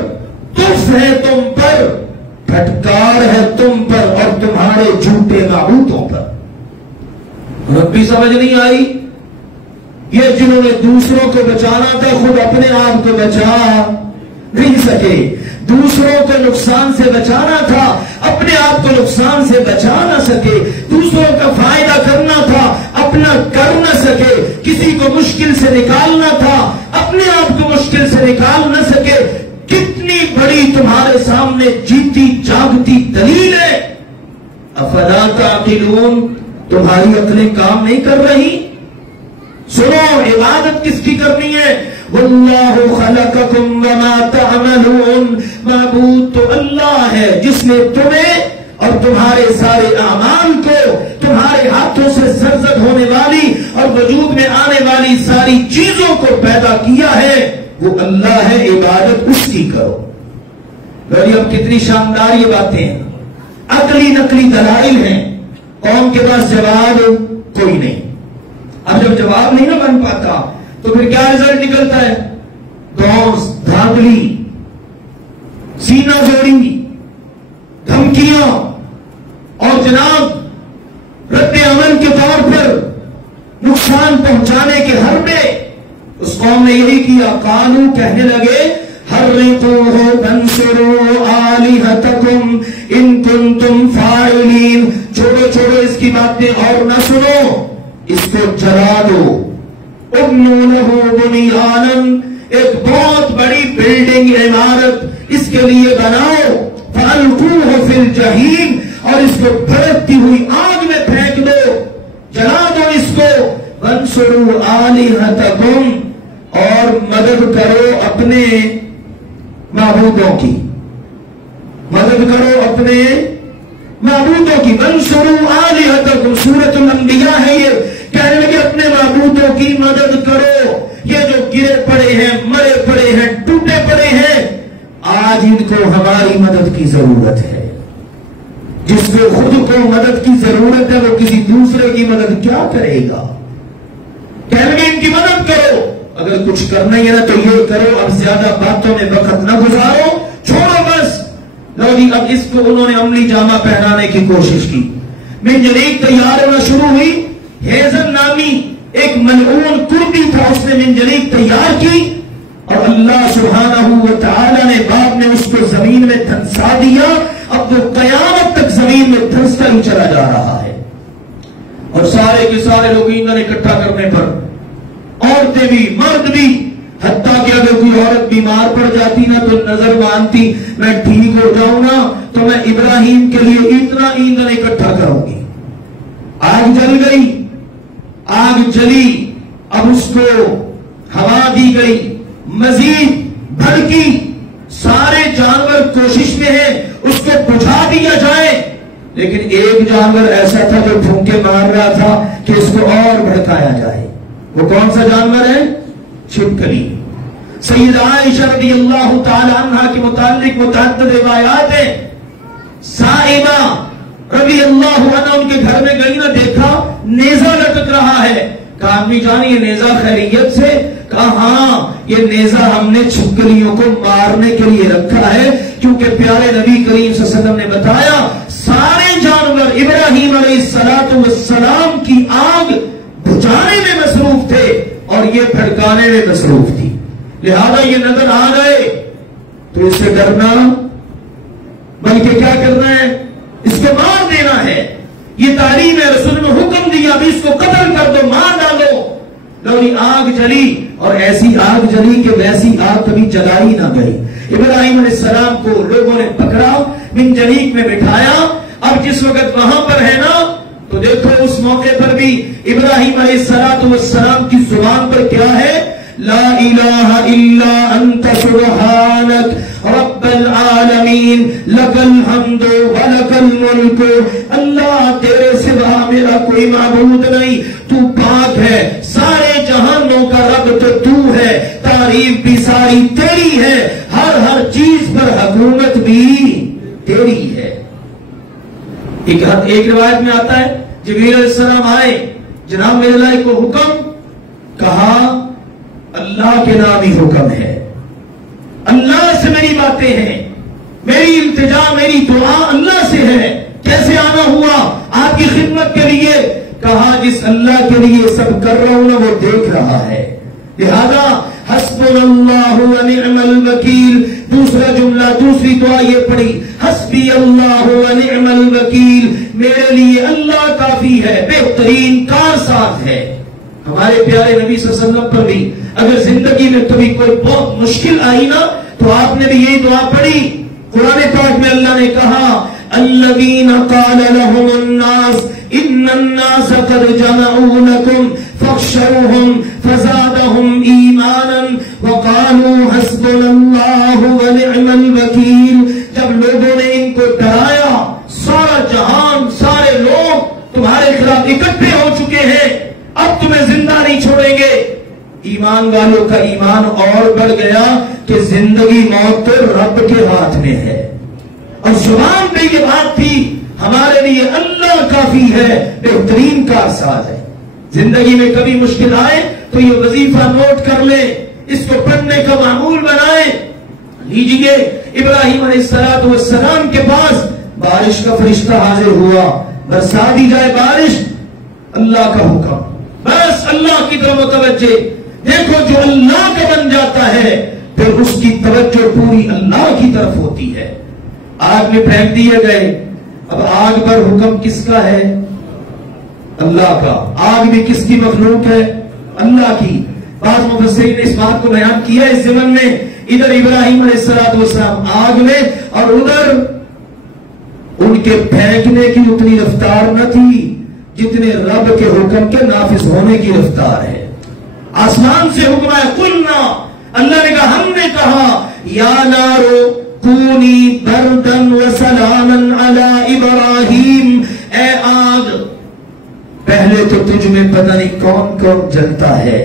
تف ہے تم پر، پھٹکار ہے تم پر اور تمہارے جھوٹے معبودوں پر۔ ربی سمجھ نہیں آئی؟ یہ جنہوں نے دوسروں کو بچانا تھا خود اپنے آپ کو بچا نہیں سکے، دوسروں کو نقصان سے بچانا تھا اپنے آپ کو نقصان سے بچا نہ سکے، دوسروں کا فائدہ کرنا تھا اپنا کر نہ سکے، کسی کو مشکل سے نکالنا تھا اپنے آپ کو مشکل سے نکال نہ سکے۔ کتنی بڑی تمہارے سامنے جیتی جاگتی دلیل ہے۔ افلا تعقلون، تمہاری عقلیں کام نہیں کر رہی؟ سنو، عبادت کس کی کرنی ہے؟ واللہ خلقکم وما تعملون، معبود تو اللہ ہے جس نے تمہیں اور تمہارے سارے اعمال کو، تمہارے ہاتھوں سے سرزد ہونے والی اور وجود میں آنے والی ساری چیزوں کو پیدا کیا ہے، وہ اللہ ہے، عبادت اس کی کرو۔ لوگ اب کتنی شاندار یہ باتیں ہیں، عقلی نقلی دلائل ہیں، قوم کے پاس جواب کوئی نہیں۔ اب جب جواب نہیں نہ بن پاتا تو پھر کیا رزلٹ نکلتا ہے؟ دوس، دھاندلی، سینہ زوری، دھمکیاں اور جناب رد عمل کے طور پر نقصان پہنچانے کے حربے۔ اس قوم نے یہی کیا، قالو کہنے لگے حرقوہ وانصروا آلہتکم ان کنتم فاعلین، چھوڑو اس کی باتیں اور نہ سنو، اس کو جلا دو۔ ابنوا لہ بنیانا، ایک بہت بڑی بلڈنگ عمارت اس کے لیے بناؤ، فالقوہ فی الجحیم، اور اس کو بھڑکتی ہوئی آگ میں پھینک دو، جلا دو اس کو۔ وانصروا آلہتکم، اور مدد کرو اپنے معبودوں کی، مدد کرو اپنے معبودوں کی۔ وانصروا آلہتکم، سورۃ الانبیاء ہے یہ، کہنے لگے اپنے معبودوں کی مدد کرو، یہ جو گرے پڑے ہیں، مرے پڑے ہیں، ٹوٹے پڑے ہیں، آج ان کو ہماری مدد کی ضرورت ہے۔ جس کو خود کو مدد کی ضرورت ہے وہ کسی دوسرے کی مدد کیا کرے گا؟ کہنے لگے ان کی مدد کرو، اگر کچھ کرنا ہی ہے نا تو یہ کرو، اب زیادہ باتوں میں وقت نہ گزارو، چھوڑو بس۔ لوگی اب اس کو انہوں نے عملی جامہ پہنانے کی کوشش کی، منجنیق تیار ہونا شروع ہوئی۔ ہیزل نامی ایک ملعون کردی تھا، اس نے منجنیق تیار کی اور اللہ سبحانہ و تعالی نے بعد میں اس کو زمین میں دھنسا دیا۔ اب وہ قیامت تک زمین میں دھنستا ہی چلا جا رہا ہے، اور سارے کے سارے لوگ ایندھن اکٹھا کرنے پر، عورتیں بھی مرد بھی، حتیٰ کہ اگر کوئی عورت بیمار پڑ جاتی نا تو نظر مانتی میں ٹھیک ہو جاؤں گا تو میں ابراہیم کے لیے اتنا ایندھن اکٹھا کروں گی۔ آگ جل گئی، آگ جلی، اب اس کو ہوا دی گئی، مزید بھڑکی، سارے جانور کوشش میں ہیں اس کو بجھا دیا جائے، لیکن ایک جانور ایسا تھا جو پھونکے مار رہا تھا کہ اس کو اور بھڑکایا جائے۔ وہ کون سا جانور ہے؟ چھپکلی۔ سیدہ عائشہ رضی اللہ تعالی عنہ کے متعلق متعدد روایات ہیں۔ سائمہ رضی اللہ عنہ ان کے گھر میں گئی نہ، دیکھا نیزہ لٹک رہا ہے، کہا امی جان یہ نیزہ خیریت سے؟ کہا ہاں، یہ نیزہ ہم نے چھپکلیوں کو مارنے کے لیے رکھا ہے، کیونکہ پیارے نبی کریم صلی اللہ علیہ وسلم نے بتایا سارے جانور ابراہیم علیہ السلام کی آگ بجھانے میں مصروف تھے اور یہ پھڑکانے میں مصروف تھی، لہذا یہ نظر آ گئے تو اس سے ڈرنا بلکہ کیا کرنا ہے؟ اس کو مار دینا ہے۔ یہ تعلیم ہے، رسول نے حکم دیا ابھی اس کو قتل کر دو، مار ڈالو۔ لوگی آگ جلی، اور ایسی آگ جلی کہ ویسی آگ کبھی جلائی نہ گئی۔ ابراہیم علیہ السلام کو لوگوں نے پکڑا، منجنیق میں بٹھایا، اب جس وقت وہاں پر ہے نا تو دیکھو اس موقع پر بھی ابراہیم علیہ السلام کی زبان پر کیا ہے؟ لا الہ الا انت سبحانک رب العالمین لک الحمد ولک الملک، اللہ تیرے سوا میرا کوئی معبود نہیں، تو پاک ہے، سارے جہانوں کا رب تو ہے، تعریف بھی ساری تیری ہے، ہر چیز پر حکومت بھی تیری ہے۔ ایک روایت میں آتا ہے جبریل علیہ السلام آئے، جناب میرے لائق کو حکم، کہا اللہ کے نام ہی حکم ہے، اللہ سے میری باتیں ہیں، میری التجا میری دعا اللہ سے ہے، کیسے آنا ہوا آپ کی خدمت کے لیے؟ کہا جس اللہ کے لیے سب کر رہا ہوں نا وہ دیکھ رہا ہے، لہذا حسبنا اللہ ونعم الوکیل۔ دوسرا جملہ دوسری دعا یہ پڑھی، حسبی اللہ ونعم الوکیل، میرے لیے اللہ کافی ہے، بہترین کارساز ہے۔ ہمارے پیارے نبی صلی اللہ علیہ وسلم پر بھی اگر زندگی میں کبھی کوئی بہت مشکل آئی نا تو آپ نے بھی یہی دعا پڑھی۔ قرآن پاک میں اللہ نے کہا الذین قال لهم الناس ان الناس قد جمعوا لكم فاخشوهم فزادهم ایمانا وقالوا حسبنا اللہ ونعم الوکیل۔ جب لوگوں نے ان کو ڈرایا، سارا جہان سارے لوگ تمہارے خلاف اکٹھے ہو چکے ہیں، اب تمہیں زندہ نہیں چھوڑیں گے، ایمان والوں کا ایمان اور بڑھ گیا کہ زندگی موت تو رب کے ہاتھ میں ہے، اور زبان پہ یہ بات تھی ہمارے لیے اللہ کافی ہے، بہترین کارساز ہے۔ زندگی میں کبھی مشکل آئے تو یہ وظیفہ نوٹ کر لیں، اس کو پڑھنے کا معمول بنائیں۔ لیجئے ابراہیم علیہ السلام کے پاس بارش کا فرشتہ حاضر ہوا، برسا دی جائے بارش، اللہ کا حکم، بس اللہ کی طرف متوجہ۔ دیکھو جو اللہ کا بن جاتا ہے پھر اس کی توجہ پوری اللہ کی طرف ہوتی ہے۔ آگ میں پھینک دیے گئے، اب آگ پر حکم کس کا ہے؟ اللہ کا۔ آگ بھی کس کی مخلوق ہے؟ اللہ کی۔ بعض مفسرین نے اس بات کو بیان کیا اس زمن میں، ادھر ابراہیم علیہ السلام آگ میں اور ادھر ان کے پھینکنے کی اتنی رفتار نہ تھی جتنے رب کے حکم کے نافذ ہونے کی رفتار ہے۔ آسمان سے حکم ہے قلنا، اللہ نے کہا، ہم نے کہا یا نارو کونی بردن وسلاما علی ابراہیم، اے آگ پہلے تو تجھ میں پتہ نہیں کون کون جلتا ہے،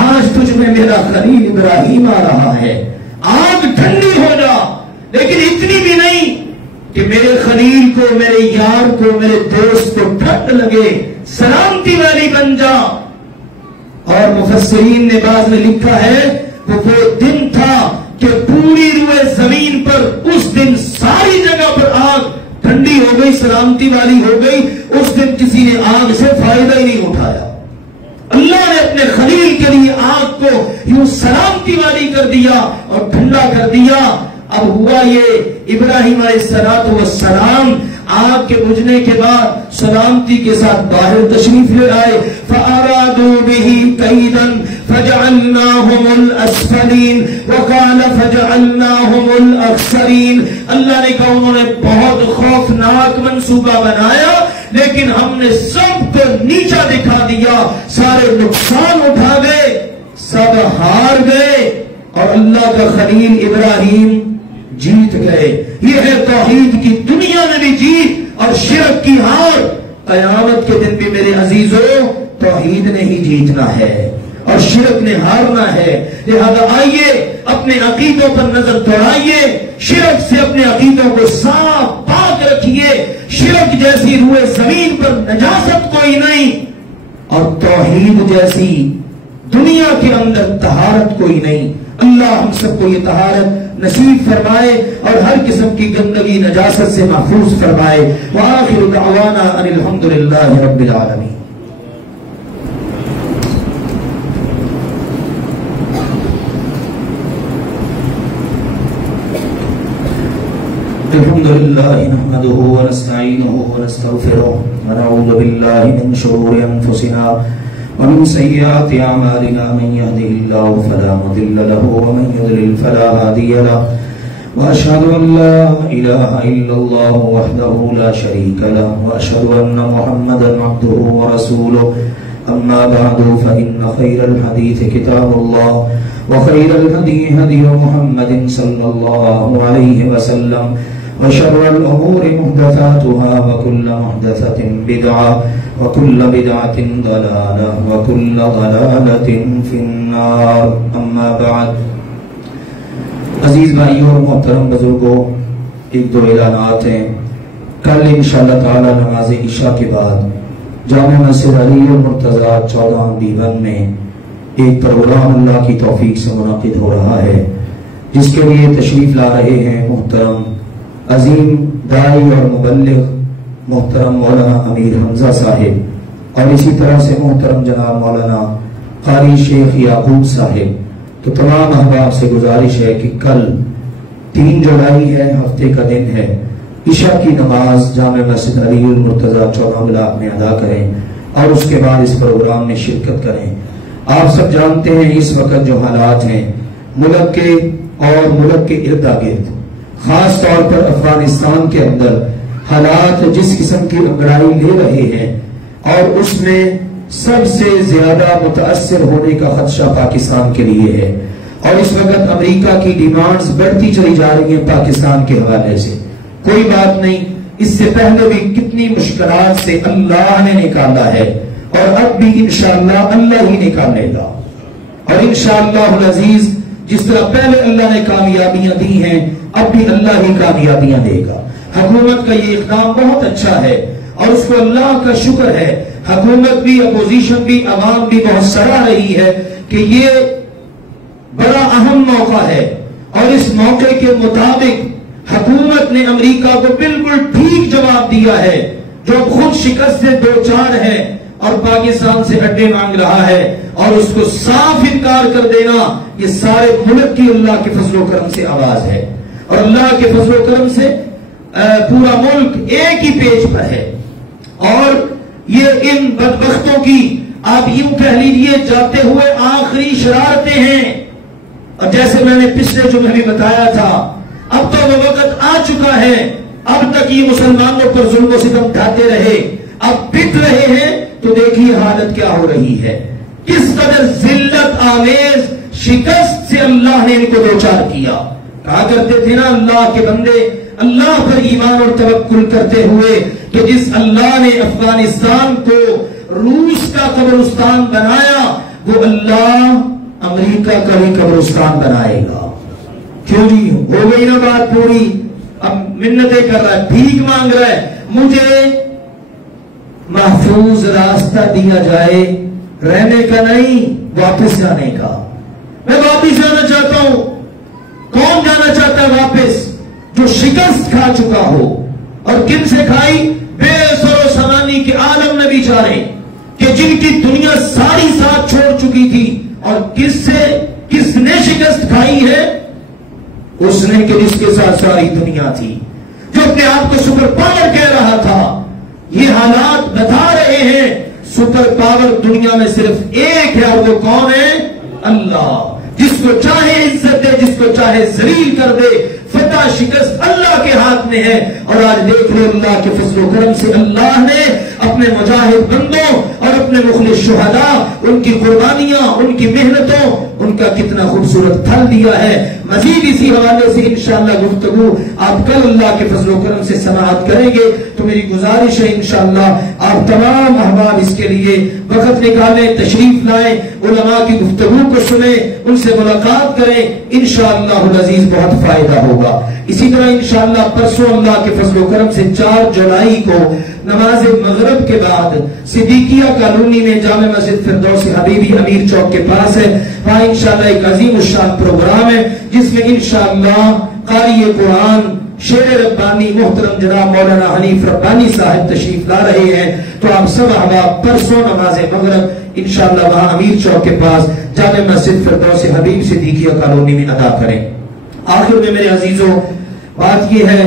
آج تجھ میں میرا خلیل ابراہیم آ رہا ہے، آگ ٹھنڈی ہو جا، لیکن اتنی بھی نہیں کہ میرے خلیل کو، میرے یار کو، میرے دوست کو ٹھنڈ لگے، سلامتی والی بن جا۔ اور مفسرین نے بعض میں لکھا ہے وہ دن تھا کہ پوری روئے زمین پر اس دن ساری جگہ پر آگ ٹھنڈی ہو گئی، سلامتی والی ہو گئی، اس دن کسی نے آگ سے فائدہ ہی نہیں اٹھایا۔ اللہ نے اپنے خلیل کے لیے آگ کو یوں سلامتی والی کر دیا اور ٹھنڈا کر دیا۔ اب ہوا یہ، ابراہیم علیہ السلام آگ کے بجھنے کے بعد سلامتی کے ساتھ باہر تشریف لے آئے، فَأَرَادُوا بِهِ كَيْدًا فَجَعَلْنَاهُمُ الْأَسْفَلِينَ وَقَالَ فَجَعَلْنَاهُمُ الْأَخْسَرِينَ۔ اللہ نے کہا انہوں نے بہت خوفناک منصوبہ بنایا لیکن ہم نے سب کو نیچا دکھا دیا، سارے نقصان اٹھا گئے، سب ہار گئے اور اللہ کا خلیل ابراہیم جیت گئے۔ یہ ہے توحید کی دنیا میں بھی جیت اور شرک کی ہار۔ قیامت کے دن بھی میرے عزیزوں توحید نے ہی جیتنا ہے اور شرک نے ہارنا ہے۔ لہذا آئیے اپنے عقیدوں پر نظر دوڑائیے، شرک سے اپنے عقیدوں کو صاف پاک رکھیے۔ شرک جیسی روئے زمین پر نجاست کوئی نہیں اور توحید جیسی دنیا کے اندر طہارت کوئی نہیں۔ اللہ ہم سب کو یہ طہارت نصیب فرمائے اور ہر قسم کی گندگی نجاست سے محفوظ فرمائے۔ وآخر دعوانا ان الحمدللہ رب العالمین۔ الحمد لله نحمده ونستعينه ونستغفره ونعوذ بالله من شرور أنفسنا ومن سيئات أعمالنا، من يهده الله فلا مضل له ومن يضلل فلا هادي له، وأشهد أن لا إله إلا الله وحده لا شريك له، وأشهد أن محمدا عبده ورسوله أما بعد فإن خير الحديث كتاب الله وخير الهدي هدي محمد صلى الله عليه وسلم وشر الأمور محدثاتها وكل محدثة بدعة وكل بدعة ضلالة وكل ضلالة في النار أما بعد عزیز بھائیوں اور محترم بزرگوں، ایک دو اعلانات ہیں۔ کل انشاءاللہ تعالی نماز عشاء کے بعد جامع مسجد علی المرتضیٰ 14B1 میں ایک پروگرام اللہ کی توفیق سے منعقد ہو رہا ہے، جس کے لیے تشریف لا رہے ہیں محترم عظیم داعی اور مبلغ محترم مولانا امیر حمزہ صاحب، اور اسی طرح سے محترم جناب مولانا قاری شیخ یعقوب صاحب۔ تو تمام احباب سے گزارش ہے کہ کل 3 جولائی ہے، ہفتے کا دن ہے، عشاء کی نماز جامع مسجد علی المرتضیٰ 14 بلاک میں ادا کریں اور اس کے بعد اس پروگرام میں شرکت کریں۔ آپ سب جانتے ہیں اس وقت جو حالات ہیں ملک کے اور ملک کے ارد گرد، خاص طور پر افغانستان کے اندر حالات جس قسم کی انگڑائی لے رہے ہیں، اور اس میں سب سے زیادہ متاثر ہونے کا خدشہ پاکستان کے لیے ہے، اور اس وقت امریکہ کی ڈیمانڈز بڑھتی چلی جا رہی ہیں پاکستان کے حوالے سے۔ کوئی بات نہیں، اس سے پہلے بھی کتنی مشکلات سے اللہ نے نکالا ہے، اور اب بھی انشاءاللہ اللہ ہی نکالے گا، اور انشاءاللہ العزیز جس طرح پہلے اللہ نے کامیابیاں دی ہیں اب بھی اللہ ہی کامیابیاں دے گا۔ حکومت کا یہ اقدام بہت اچھا ہے اور اس کو اللہ کا شکر ہے، حکومت بھی، اپوزیشن بھی، عوام بھی بہت سراہ رہی ہے کہ یہ بڑا اہم موقع ہے، اور اس موقع کے مطابق حکومت نے امریکہ کو بالکل ٹھیک جواب دیا ہے، جو خود شکست سے دوچار ہے اور پاکستان سے اڈے مانگ رہا ہے، اور اس کو صاف انکار کر دینا یہ سارے ملک کی اللہ کے فضل و کرم سے آواز ہے، اور اللہ کے فضل و کرم سے پورا ملک ایک ہی پیج پر ہے۔ اور یہ ان بدبختوں کی آپ یوں کہہ لیجیے جاتے ہوئے آخری شرارتیں ہیں، اور جیسے میں نے پچھلے جمعے بھی بتایا تھا، اب تو وہ وقت آ چکا ہے، اب تک یہ مسلمانوں پر ظلم و ستم ڈھاتے رہے، اب پٹ رہے ہیں تو دیکھیے حالت کیا ہو رہی ہے، کس قدر ذلت آمیز شکست سے اللہ نے ان کو دوچار کیا۔ کہا کرتے تھے نا اللہ کے بندے اللہ پر ایمان اور توکل کرتے ہوئے کہ جس اللہ نے افغانستان کو روس کا قبرستان بنایا وہ اللہ امریکہ کا بھی قبرستان بنائے گا۔ کیوں جی، ہو گئی نا بات پوری؟ اب منتیں کر رہا ہے، بھیک مانگ رہا ہے، مجھے محفوظ راستہ دیا جائے، رہنے کا نہیں واپس جانے کا۔ میں واپس جانا چاہتا ہوں۔ کون جانا چاہتا ہے واپس؟ جو شکست کھا چکا ہو، اور کن سے کھائی؟ بے سر و سامانی کے عالم نبی چارے کہ جن کی دنیا ساری ساتھ چھوڑ چکی تھی، اور کس نے شکست کھائی ہے؟ اس نے کہ جس کے ساتھ ساری دنیا تھی، جو اپنے آپ کو سپر پاور کہہ رہا تھا۔ یہ حالات بتا رہے ہیں سپر پاور دنیا میں صرف ایک ہے، اور وہ کون ہے؟ اللہ۔ جس کو چاہے عزت دے، جس کو چاہے ذلیل کر دے، فتح شکست اللہ کے ہاتھ میں ہے۔ اور آج دیکھ لو اللہ کے فضل و کرم سے اللہ نے اپنے مجاہد بندوں اور اپنے مخلص شہداء، ان کی قربانیاں، ان کی محنتوں، ان کا کتنا خوبصورت پھل دیا ہے۔ مزید اسی حوالے سے انشاءاللہ گفتگو آپ کل اللہ کے فضل و کرم سے سماعت کریں گے، تو میری گزارش ہے انشاءاللہ آپ تمام احباب اس کے لیے وقت نکالیں، تشریف لائیں، علماء کی گفتگو کو سنیں، ان سے ملاقات کریں، انشاءاللہ العزیز بہت فائدہ ہوگا۔ اسی طرح انشاءاللہ پرسوں اللہ کے فضل و کرم سے 4 جولائی کو نماز مغرب کے بعد صدیقیہ کالونی میں جامع مسجد فردوس حبیبی امیر چوک کے پاس ہے، وہاں انشاءاللہ ایک عظیم الشان پروگرام ہے جس میں انشاءاللہ قاری قرآن شیر ربانی محترم جناب مولانا حنیف ربانی صاحب تشریف لا رہے ہیں۔ تو آپ سب احباب پرسوں نماز مغرب انشاءاللہ وہاں امیر چوک کے پاس جامع مسجد فردوس حبیب صدیقیہ کالونی میں ادا کریں۔ آخر میں میرے عزیزوں بات یہ ہے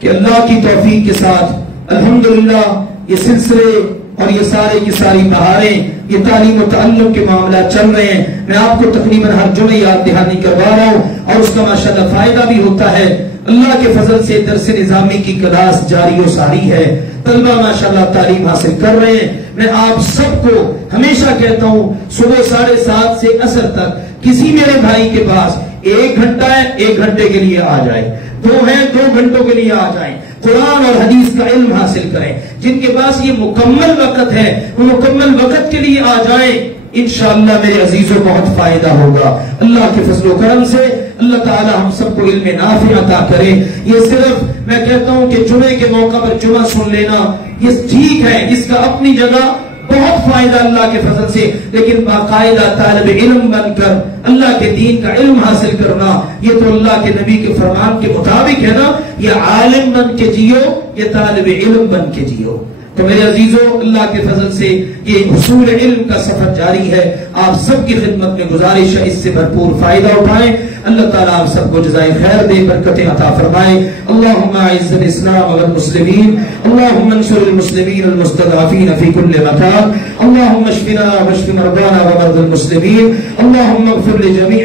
کہ اللہ کی توفیق کے ساتھ الحمدللہ یہ سلسلے اور یہ سارے کی ساری بہاریں، یہ تعلیم و تعلم کے معاملات چل رہے ہیں۔ میں آپ کو تقریباً ہر جمعہ یاد دہانی کروا رہا ہوں، اور اس کا ماشاءاللہ فائدہ بھی ہوتا ہے۔ اللہ کے فضل سے درس نظامی کی کلاس جاری و ساری ہے، طلبہ ماشاءاللہ تعلیم حاصل کر رہے ہیں۔ میں آپ سب کو ہمیشہ کہتا ہوں صبح 7:30 سے عصر تک کسی میرے بھائی کے پاس 1 گھنٹہ ہے، 1 گھنٹے کے لیے آ جائے، 2 ہیں 2 گھنٹوں کے لیے آ جائیں، قرآن اور حدیث کا علم حاصل کریں۔ جن کے پاس یہ مکمل وقت ہے وہ مکمل وقت کے لیے آ جائیں، انشاءاللہ میرے عزیزوں بہت فائدہ ہوگا۔ اللہ کے فضل و کرم سے اللہ تعالی ہم سب کو علم نافع عطا کرے۔ یہ صرف میں کہتا ہوں کہ جمعے کے موقع پر جمعہ سن لینا یہ ٹھیک ہے، اس کا اپنی جگہ بہت فائدہ اللہ کے فضل سے، لیکن باقاعدہ طالب علم بن کر اللہ کے دین کا علم حاصل کرنا یہ تو اللہ کے نبی کے فرمان کے مطابق ہے نا، یہ عالم بن کے جیو، یہ طالب علم بن کے جیو۔ تو میرے عزیزوں اللہ کے فضل سے یہ حصول علم کا سفر جاری ہے، آپ سب کی خدمت میں گزارش ہے اس سے بھرپور فائدہ اٹھائیں۔ اللہ تعالیٰ آپ سب کو جزائے خیر دے، برکتیں عطا فرمائے۔ اللہم اعز الاسلام والمسلمین، اللہم انصر المسلمین المستضعفین فی کل مکان، اللہم اشفنا واشف مرضانا ومرضى المسلمین، اللہم اغفر لجمیع